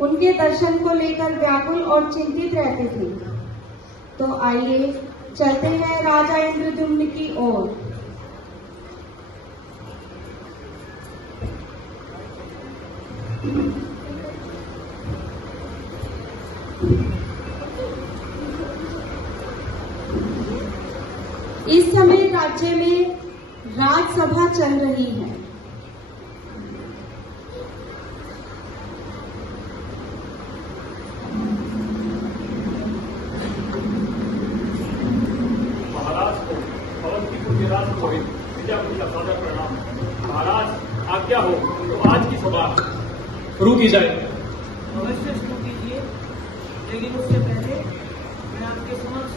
उनके दर्शन को लेकर व्याकुल और चिंतित रहते थे। तो आइए चलते हैं राजा इंद्रद्युम्न की ओर। इस समय राज्य में राजसभा चल रही है। महाराज को अवंतीपुर के राजपुरोहित विद्यापति का सादर प्रणाम। महाराज आज्ञा हो तो आज की सभा शुरू की जाए। अवश्य शुरू कीजिए, लेकिन उससे पहले मैं आपके समक्ष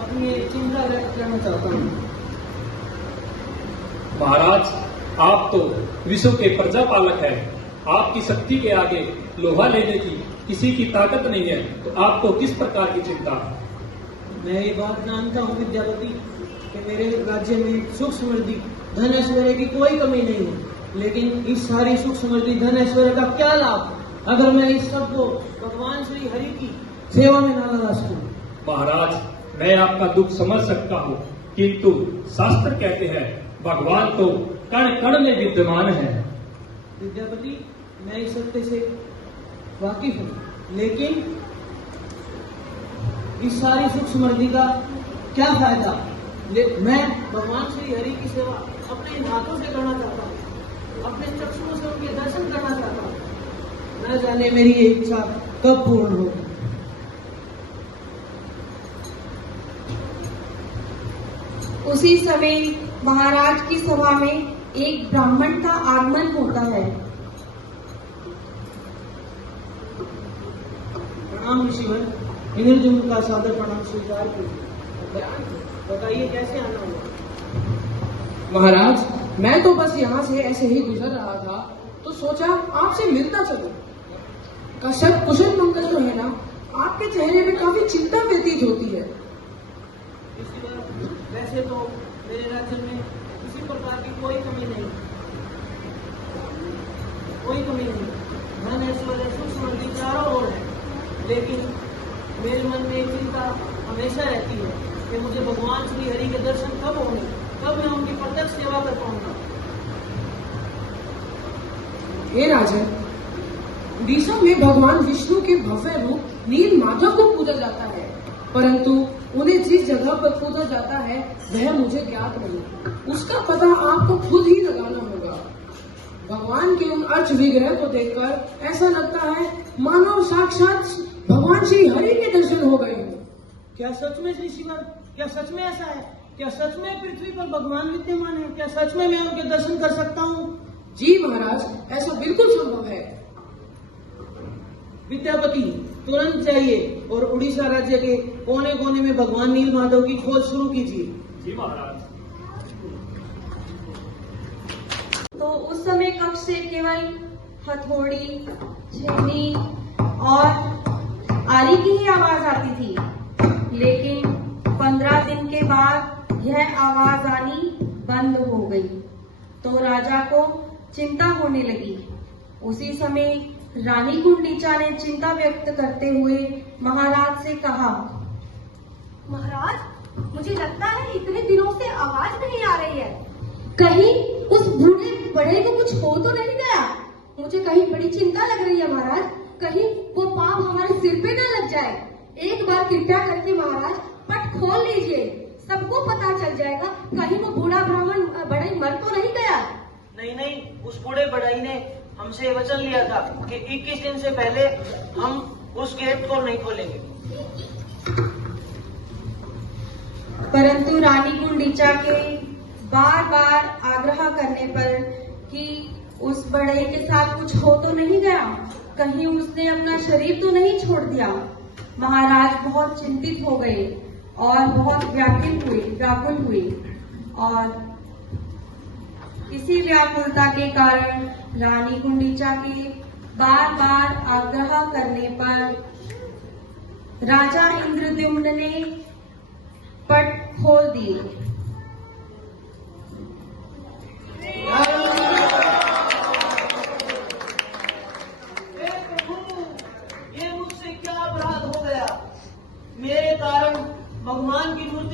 अपनी चिंता व्यक्त करना चाहता हूँ। महाराज आप तो विश्व के प्रजापालक हैं। आपकी शक्ति के आगे लोहा लेने की किसी की ताकत नहीं है, तो आपको किस प्रकार की चिंता? मैं ये बात जानता हूँ विद्यापति कि मेरे राज्य में सुख समृद्धि धन ऐश्वर्य की कोई कमी नहीं है, लेकिन इस सारी सुख समृद्धि धन ऐश्वर्य का क्या लाभ अगर मैं इस सब को भगवान श्री हरि की सेवा में न लगा सकूं। महाराज मैं आपका दुख समझ सकता हूँ, किंतु शास्त्र कहते हैं भगवान तो कण कण में विद्यमान है। विद्यापति मैं इस सत्य से वाकिफ हूँ, लेकिन इस सारी सुख समृद्धि का क्या फायदा? मैं भगवान श्री हरि की सेवा अपने हाथों से करना चाहता हूँ, अपने चक्षुओं से उनके दर्शन करना चाहता हूँ। न जाने मेरी ये इच्छा कब पूर्ण होगी। उसी समय महाराज की सभा में एक ब्राह्मण का आगमन होता है। प्रणाम ऋषिवर, इंद्रद्युम्न का सादर प्रणाम स्वीकार कीजिए। बताइए कैसे आना हुआ? महाराज मैं तो बस यहाँ से ऐसे ही गुजर रहा था, तो सोचा आपसे मिलता चलूं। कश्यप कुशल मंगल तो है ना? आपके चेहरे में काफी चिंता व्यतीत होती है। ऋषिवर वैसे तो मेरे राज्य में किसी प्रकार की कोई कमी नहीं, कोई कमी नहीं। धन ऐश्वर्य सुख समृद्धि चारों ओर है, लेकिन मेरे मन में एक चिंता हमेशा रहती है कि मुझे भगवान श्री हरि के दर्शन कब होंगे, कब मैं उनकी प्रत्यक्ष सेवा कर पाऊंगा। हे राजन, उड़ीसा में भगवान विष्णु के भव्य रूप नील माधव को पूजा जाता है, परंतु उन्हें जिस जगह पर पूजा जाता है वह मुझे ज्ञात नहीं। उसका पता आपको खुद ही लगाना होगा। भगवान के उन अर्च विग्रह को देखकर ऐसा लगता है मानो साक्षात भगवान श्री हरि के दर्शन हो गए हैं। क्या सच में ऋषिवर, क्या सच में ऐसा है? क्या सच में पृथ्वी पर भगवान विद्यमान है? क्या सच में मैं उनके दर्शन कर सकता हूँ? जी महाराज, ऐसा बिल्कुल संभव है। विद्यापति तुरंत जाइए और उड़ीसा राज्य के कोने कोने में भगवान नील माधव की खोज शुरू कीजिए। जी महाराज। तो उस समय कक्ष से केवल हथौड़ी, छेनी और आरी की ही आवाज आती थी, लेकिन 15 दिन के बाद यह आवाज आनी बंद हो गई। तो राजा को चिंता होने लगी। उसी समय रानी कुंडीचा ने चिंता व्यक्त करते हुए महाराज से कहा, महाराज मुझे लगता है इतने दिनों से आवाज नहीं आ रही है। कहीं उस बूढ़े बड़े को कुछ हो तो नहीं गया? मुझे कहीं बड़ी चिंता लग रही है महाराज, कहीं वो पाप हमारे सिर पे न लग जाए। एक बार कृपया करके महाराज पट खोल लीजिए, सबको पता चल जाएगा, कहीं वो बूढ़ा ब्राह्मण बड़े मर तो नहीं गया। नहीं नहीं, उस बूढ़े बढ़ाई ने हमसे वचन लिया था कि 21 दिन से पहले हम उस गेट को नहीं खोलेंगे। परंतु रानी कुंडीचा के बार बार आग्रह करने पर कि उस बड़े के साथ कुछ हो तो नहीं गया, कहीं उसने अपना शरीर तो नहीं छोड़ दिया। महाराज बहुत चिंतित हो गए और बहुत व्याकुल हुए और इसी व्याकुलता के कारण रानी कुंडीचा के बार बार आग्रह करने पर राजा इंद्रद्युम्न ने पट खोल दिए।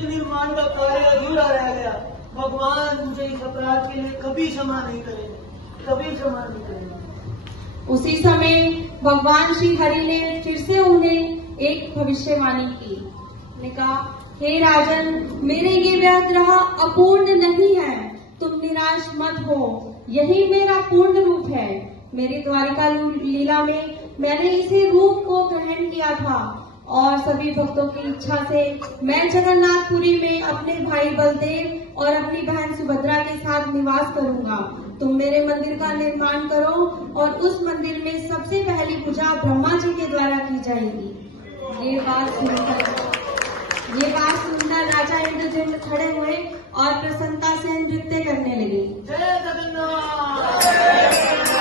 निर्माण का कार्य अधूरा रह गया। भगवान मुझे इस अपराध के लिए कभी क्षमा नहीं करेंगे, कभी क्षमा नहीं करेंगे। उसी समय भगवान श्री हरि ने फिर से उन्हें एक भविष्यवाणी की। ने कहा, हे राजन, मेरे ये व्याग्रह अपूर्ण नहीं है, तुम निराश मत हो, यही मेरा पूर्ण रूप है। मेरी द्वारिका लीला में मैंने इसी रूप को ग्रहण किया था और सभी भक्तों की इच्छा से मैं जगन्नाथपुरी में अपने भाई बलदेव और अपनी बहन सुभद्रा के साथ निवास करूंगा। तुम मेरे मंदिर का निर्माण करो और उस मंदिर में सबसे पहली पूजा ब्रह्मा जी के द्वारा की जाएगी। ये बात सुनकर राजा इंद्रजिम्न खड़े हुए और प्रसन्नता से नृत्य करने लगे। जय जगन्नाथ।